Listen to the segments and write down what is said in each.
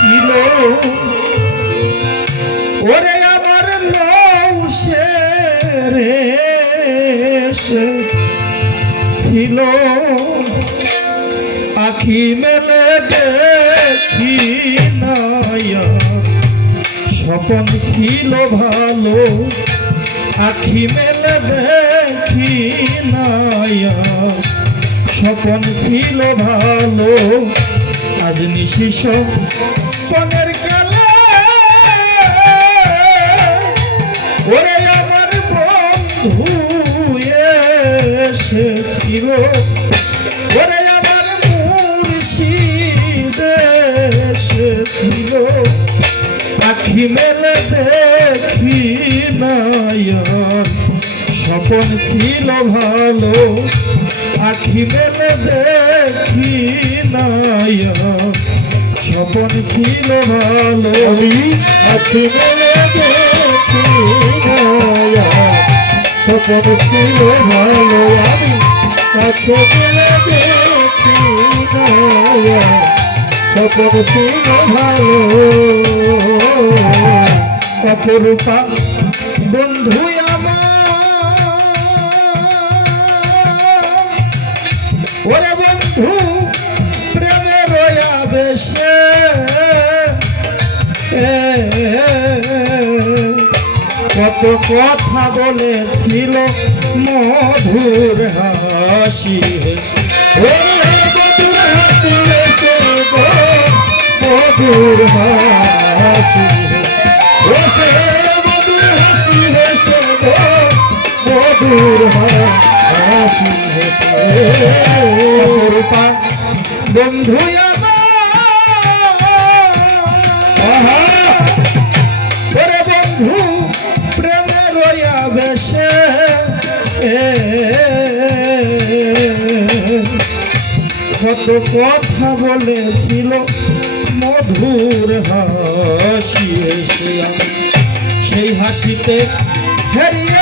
ছিল ওরে আমার নৌসে ছিল। আখি মেলে দেখি নয়া স্বপন ছিল ভালো। আখি মেলে দেখি নয়া স্বপন ছিল ভালো। আজ নিশিস পনেরো কালে ওরে আমার বন্ধু এসেছিল ওরে আমার মুর্শিদ এসেছিল আখি মেলে দেখি নয়ন। স্বপন ছিল ভালো আখি মেলে দেখি নয়ন স্বপন ছিল ভালো। আখি মেলে দেখি নয়া স্বপন ছিল ভালো। আমি আখি মেলে দেখি স্বপন ছিল ভালো। অপরূপা বন্ধু আমার। ওরে বন্ধু কত কথা বলেছিল মধুর হাসি। মধুর হাসি মধুর হাসি। মধুর হাসি মধুর হাসি এসে বন্ধু আমার ওরে বন্ধু প্রেমে রয়া বেশে। কত কথা বলেছিল মধুর হাসি এসে। সেই হাসিতে হারিয়েছি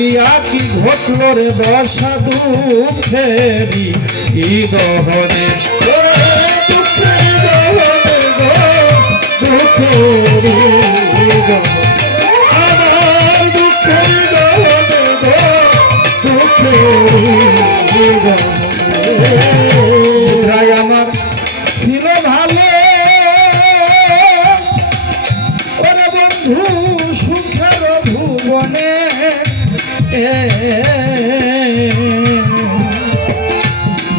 জাগিয়া কি ঘটল রে বর্ষা দুঃখেরি ই দহনে? দুঃখের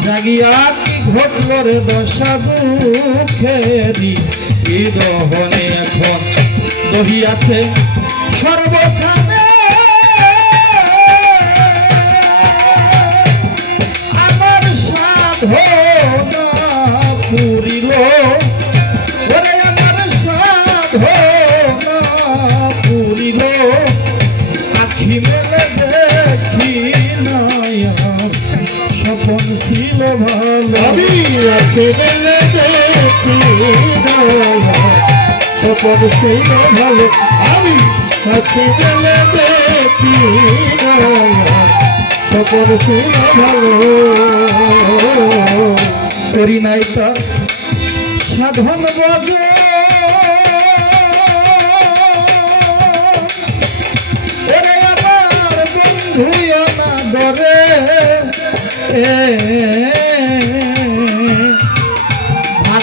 জাগিয়া কি ঘটল রে দশা দুঃখেরি ই দহনে এখন দহিয়াছে? স্বপন ছিল ভালো আমি রাখে মেলে দেখি নয়া স্বপন ভালো করি সাধন বন্ধু অনাদরে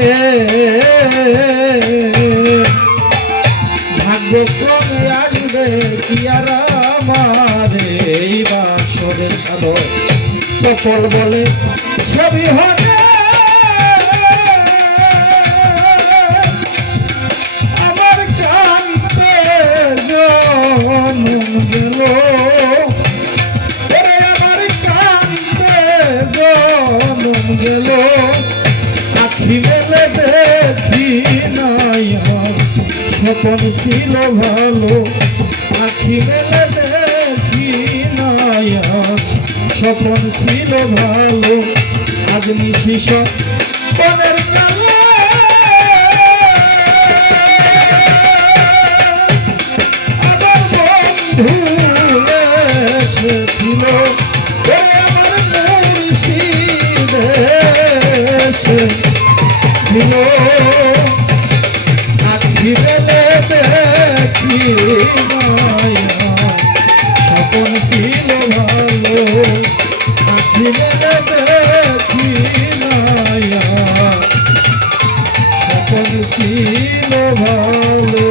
এ ভাগ্যক্রমে আসবে কি আর আমার এই বাসরে সফল বলে হবে স্বপন ছিল ভালো। পাখি মেলে দেখি আর স্বপন ছিল ভালো। আজ নিশিস ছিল ভালো।